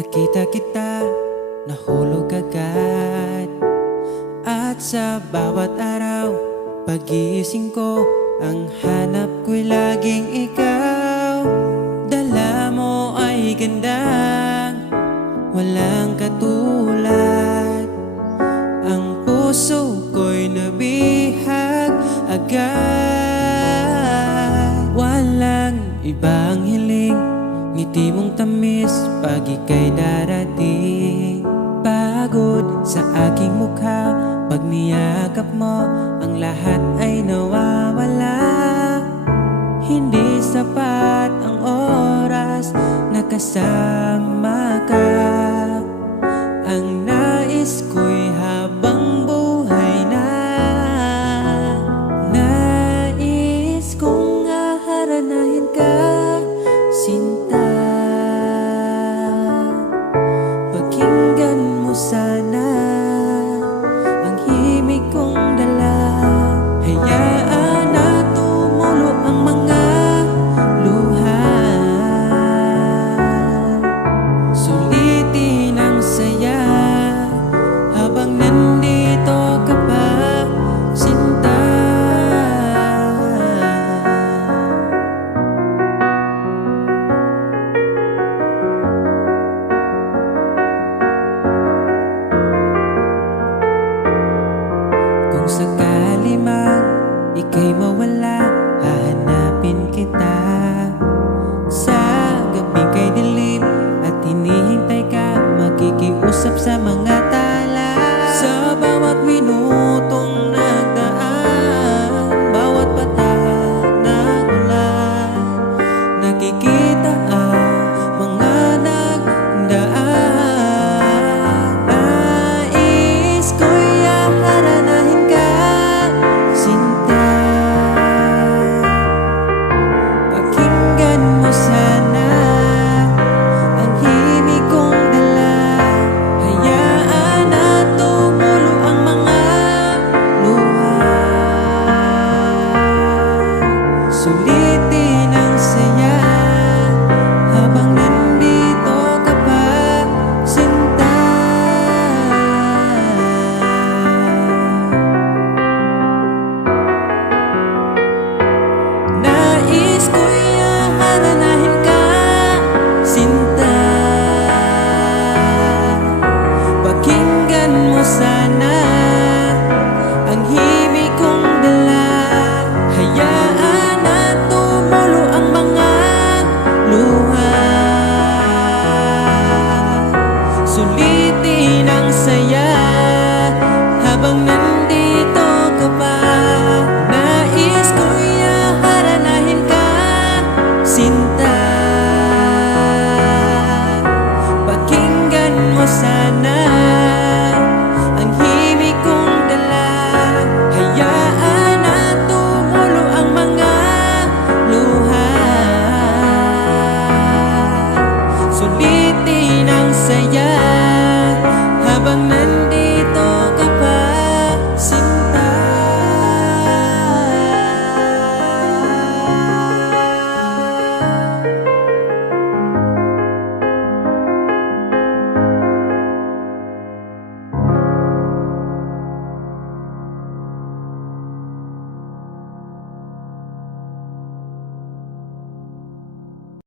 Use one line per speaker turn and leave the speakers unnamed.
Nakita kita Nahulog agad. At sa bawat araw Pagising ko Ang hanap ko'y laging ikaw. Dala mo ay gandang Walang katulad. Ang puso ko'y nabihag agad. Walang ibang Ngiti mong tamis pag ika'y darating. Pagod sa aking mukha Pag niyakap mo Ang lahat ay nawawala. Hindi sapat ang oras Nakasama ka. Ang nais ko'y sakali man ika'y mawala Hahanapin kita. Sa gabi kay dilim At hinihintay ka Makikiusap sa mga Sulitin Sulitin ang saya